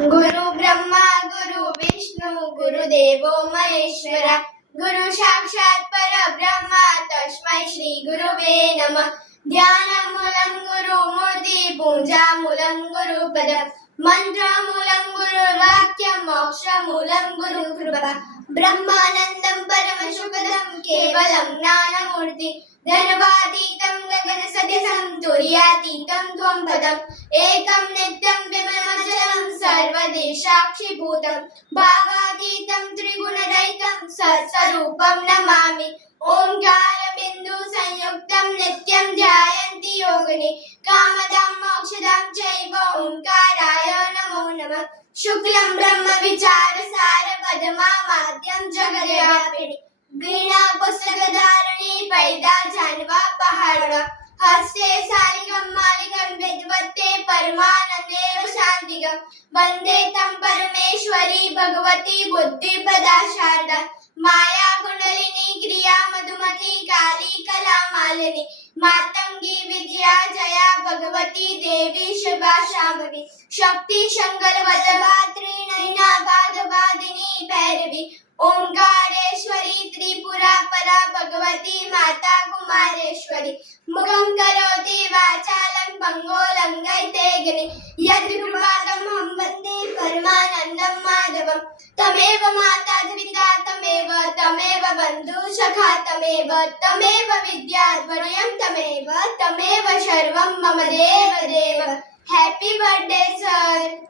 गुरु ब्रह्मा गुरु विष्णु गुरुदेवो महेश्वर गुरु साक्षात् परब्रह्म तस्मै श्री गुरुवे नमः। ध्यानमूलं गुरुमूर्ति पूजामूलं गुरुपदम् मन्त्रमूलं गुरुर्वाक्यं मोक्षमूलं गुरुकृपा। ब्रह्मानन्दं परमसुखदं केवलं ज्ञानमूर्ति धर्वातीतं गगनसदृशं तुर्यातीतं त्वं पदम् एकं नित्यं विमलमचलं सर्वदेशाक्षिभूतं भावातीतं त्रिगुणरहितं सत्स्वरूपं नमामि। ओंकारबिन्दु संयुक्तं नित्यं ध्यायन्ति योगिनी कामदां मोक्षदां चैव ओंकाराय नमो नमः। शुक्लं ब्रह्म विचारसार पदमाद्यं जगद्व्यापिनी वीणा पुस्तकधारिणी पैदा जानवा पहाड़ हस्ते सालिकं मालिकं विद्वत्ते परमानन्देव शान्तिकं वन्दे तं परमेश्वरी भगवती बुद्धिप्रदा शारदा माया कुंडलिनी क्रिया मधुमती काली कला मालिनी मातंगी विद्या जया भगवती देवी शिवा शांभवी शक्ति शंकर वल्लभात्री नैना वादवादिनी भैरवी ओंकारेश्वरी त्रिपुरा परा भगवती माता कुमारेश्वरी मुखं करोति वाचालं पंगोलं गैतेगिनी यद्कृपातमहं वन्दे परमानन्दं माधवं तमेव माता पिता तमेव बन्धु सखा तमेव विद्याद्वयं तमेव सर्वं मम देव हैप्पी बर्थडे सर।